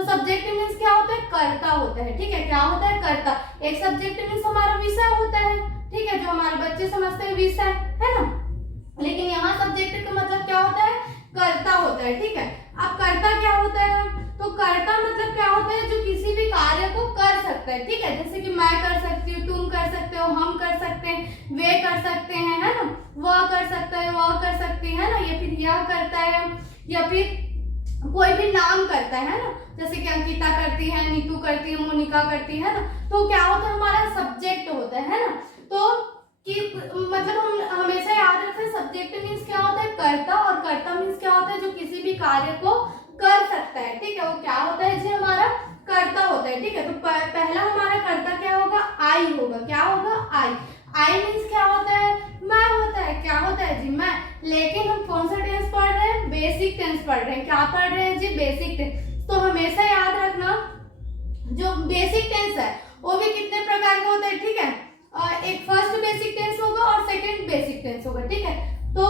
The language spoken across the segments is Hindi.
तो सब्जेक्ट मीन्स क्या होता है, कर्ता होता है, ठीक है, क्या होता है, कर्ता। एक सब्जेक्ट मीन्स हमारा विषय होता है, ठीक है, जो हमारे बच्चे समझते हैं विषय, है ना। लेकिन यहाँ सब्जेक्ट का मतलब क्या होता है, कर्ता होता है, ठीक है। अब कर्ता क्या होता है, तो कर्ता मतलब क्या होता है, जो किसी भी कार्य को कर सकता है, ठीक है, जैसे कि मैं कर सकती हूँ, तुम कर सकते हो, हम कर सकते हैं, वे कर सकते हैं, है ना, वह कर सकता है, वह कर सकती है ना, या फिर यह करता है, या फिर कोई भी नाम करता है ना, जैसे कि अंकिता करती है, नीतू करती है, मोनिका करती है ना। तो क्या होता है, हमारा सब्जेक्ट होता है ना। तो कि मतलब हम हमेशा याद रखें, सब्जेक्ट मीन्स क्या होता है, कर्ता, और कर्ता मीन्स क्या होता है, जो किसी भी कार्य को कर सकता है, ठीक है, वो क्या होता है जी, हमारा कर्ता होता है, ठीक है। तो पहला हमारा कर्ता क्या होगा, आई होगा, क्या होगा, आई। आई मीन्स क्या होता है, मैं होता है, क्या होता है जी, मैं। लेकिन हम कौन सा टेंस पढ़ रहे हैं, बेसिक टेंस पढ़ रहे हैं, क्या पढ़ रहे हैं जी, बेसिक टेंस। तो हमेशा याद रखना, जो बेसिक टेंस है वो भी कितने प्रकार का होता है, ठीक है। एक फर्स्ट बेसिक टेंस होगा और सेकंड बेसिक टेंस होगा, ठीक है। तो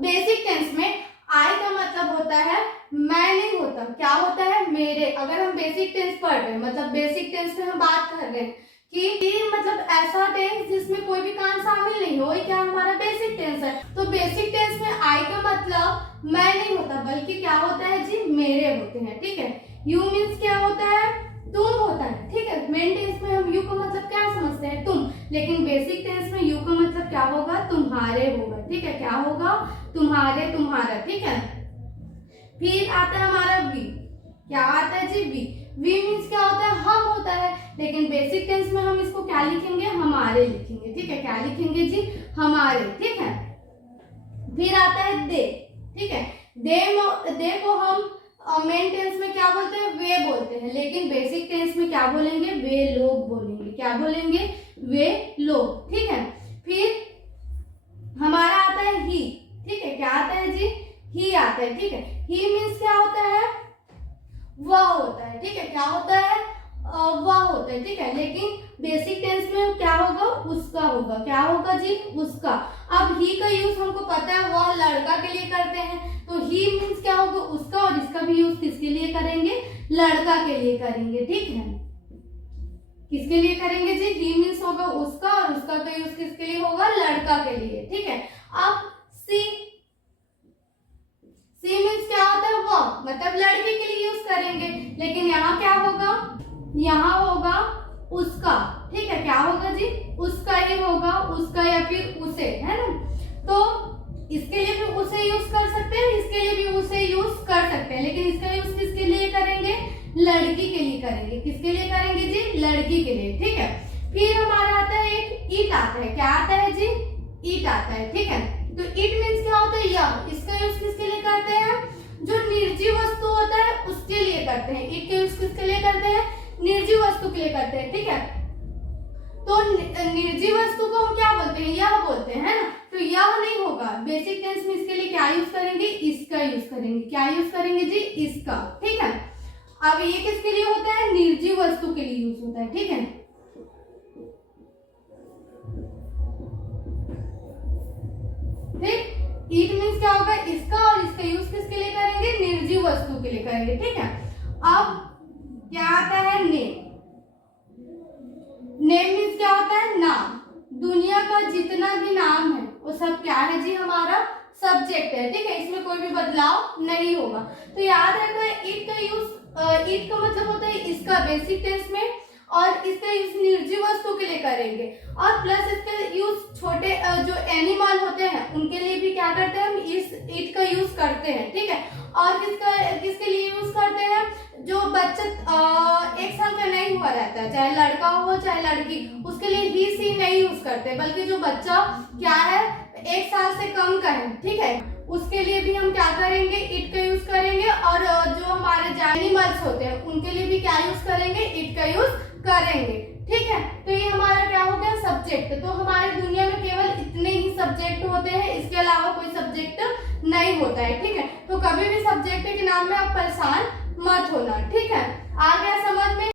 बेसिक टेंस में आई का मतलब होता है मैं नहीं होता, क्या होता है, मेरे। अगर हम बेसिक टेंस पढ़ रहे हैं, मतलब बेसिक टेंस में हम बात कर रहे हैं कि मतलब ऐसा टेंस जिसमें कोई भी काम शामिल नहीं हो, क्या हमारा बेसिक टेंस है। तो बेसिक टेंस में आई का मतलब मैं नहीं होता, बल्कि क्या होता है जी, मेरे होते हैं, ठीक है। यू मीन्स क्या होता है, तुम होता है, ठीक है। मेन टेंस में हम यू का मतलब क्या समझते हैं, तुम, लेकिन बेसिक टेंस में यू का मतलब क्या होगा, तुम्हारे होगा, ठीक है, क्या होगा, तुम्हारे, तुम्हारा, ठीक है। फिर आता है हमारा वी, क्या आता है जी, वी। वी मीन्स क्या होता है, हम होता है, लेकिन बेसिक टेंस में हम इसको क्या लिखेंगे, हमारे लिखेंगे, ठीक है, क्या लिखेंगे जी, हमारे, ठीक है। फिर आता है दे, ठीक है। दे को हम मेन टेंस में क्या बोलते हैं, वे बोलते हैं, लेकिन बेसिक टेंस में क्या बोलेंगे, वे लोग बोलेंगे, क्या बोलेंगे, वे लोग, ठीक है। फिर हमारा आता है ही, ठीक है, क्या आता है जी, ही आता है, ठीक है। ही मीन्स क्या होता है, वह होता है, ठीक है, क्या होता है, वह होता है, ठीक है। लेकिन बेसिक टेंस में क्या होगा, उसका होगा, क्या होगा जी, उसका। अब ही का यूज हमको पता है, वह लड़का के लिए करते हैं, तो ही मीन्स क्या होगा, उसका, और इसका भी यूज किसके लिए करेंगे, लड़का के लिए करेंगे, ठीक है। किसके लिए करेंगे जी, ही मीन्स होगा उसका, और उसका का यूज किसके लिए होगा, लड़का के लिए, ठीक है। अब सी, सी मीन्स क्या होता है, वह, मतलब लड़के के लिए यूज करेंगे, लेकिन यहाँ क्या होगा, यहाँ होगा उसका, ठीक है, क्या होगा जी, उसका ही होगा, उसका या फिर उसे, है ना। तो इसके लिए भी उसे यूज कर सकते हैं, इसके लिए भी उसे यूज कर सकते हैं, लेकिन इसका यूज किसके लिए करेंगे, लड़की के लिए करेंगे, किसके लिए करेंगे जी, लड़की के लिए, ठीक है। फिर हमारा आता है एक ईट आता है, क्या आता है जी, ईट आता है, ठीक है। तो इट मीन्स क्या होता है, यह, इसका यूज किसके लिए करते हैं, जो निर्जीव वस्तु होता है उसके लिए करते हैं। इट का यूज किसके लिए करते हैं, निर्जीव वस्तु के लिए करते हैं, ठीक है। तो निर्जीव वस्तु को हम क्या बोलते हैं, यह बोलते हैं, है ना। तो यह नहीं होगा, बेसिक टेंस में इसके लिए क्या यूज करेंगे, इसका यूज करेंगे, क्या यूज करेंगे जी, इसका, ठीक है। अब ये किसके लिए होता है, निर्जीव वस्तु के लिए यूज होता है, ठीक है। फिर ईट मीन्स क्या होगा, इसका, और इसका यूज किसके लिए करेंगे, निर्जीव वस्तु के लिए करेंगे, ठीक है। अब क्या आता है नेम, नेम मीन्स क्या होता है, नाम। दुनिया का जितना भी नाम है वो सब क्या है जी, हमारा सब्जेक्ट है, ठीक है, इसमें कोई भी बदलाव नहीं होगा। तो याद रखना, इट का यूज, इट का मतलब होता है इसका बेसिक टेंस में, और इसका यूज निर्जीव वस्तु के लिए करेंगे, और प्लस इसका यूज छोटे जो एनिमल होते हैं उनके लिए भी क्या करते हैं, हम इस इट का यूज करते हैं, ठीक है। और किसके लिए यूज करते हैं, जो बच्चा 1 साल का नहीं हुआ रहता है, चाहे लड़का हो चाहे लड़की, उसके लिए ही सी नहीं यूज करते, बल्कि जो बच्चा क्या है 1 साल से कम का है, ठीक है, उसके लिए भी हम क्या करेंगे, इट का यूज करेंगे। और जो हमारे एनिमल्स होते हैं उनके लिए भी क्या यूज करेंगे, इट का यूज करेंगे, ठीक है। तो ये हमारा क्या हो गया, सब्जेक्ट। तो हमारी दुनिया में केवल इतने ही सब्जेक्ट होते हैं, इसके अलावा कोई सब्जेक्ट नहीं होता है, ठीक है। तो कभी भी सब्जेक्ट के नाम में आप परेशान मत होना, ठीक है। आ गया समझ में।